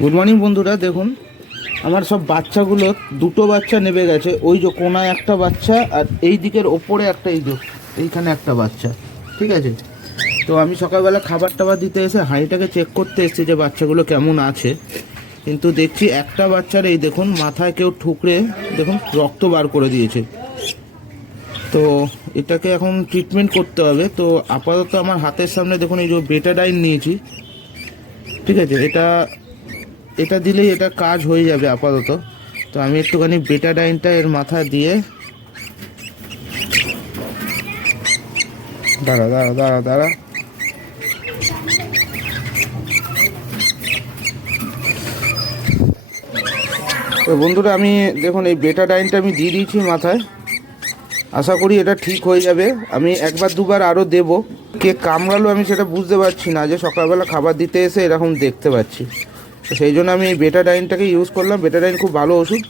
Good morning বন্ধুরা, দেখুন আমার সব বাচ্চাগুলো, দুটো বাচ্চা নেবে গেছে। ওই যে কোনায় একটা বাচ্চা আর এই দিকের ওপরে একটা, এই যে এইখানে একটা বাচ্চা, ঠিক আছে। তো আমি সকালবেলা খাবার টাবার দিতে এসে হাঁড়িটাকে চেক করতে এসেছি যে বাচ্চাগুলো কেমন আছে, কিন্তু দেখছি একটা বাচ্চার এই দেখুন মাথায় কেউ ঠুকরে দেখুন রক্ত বার করে দিয়েছে। তো এটাকে এখন ট্রিটমেন্ট করতে হবে। তো আপাতত আমার হাতের সামনে দেখুন এই যে বেটাডাইন নিয়েছি, ঠিক আছে। এটা এটা দিলেই এটা কাজ হয়ে যাবে আপাতত। তো আমি একটুখানি বেটাডাইনটা এর মাথায় দিয়ে, দাঁড়া দাঁড়া দাঁড়া দাঁড়া, তো বন্ধুরা আমি দেখুন এই বেটাডাইনটা আমি দিয়ে দিয়েছি মাথায়। আশা করি এটা ঠিক হয়ে যাবে। আমি একবার দুবার আরও দেব। কে কামড়ালো আমি সেটা বুঝতে পারছি না, যে সকালবেলা খাবার দিতে এসে এরকম দেখতে পাচ্ছি। তো সেই জন্য আমি এই বেটাডাইনটাকে ইউজ করলাম। বেটাডাইন খুব ভালো ওষুধ।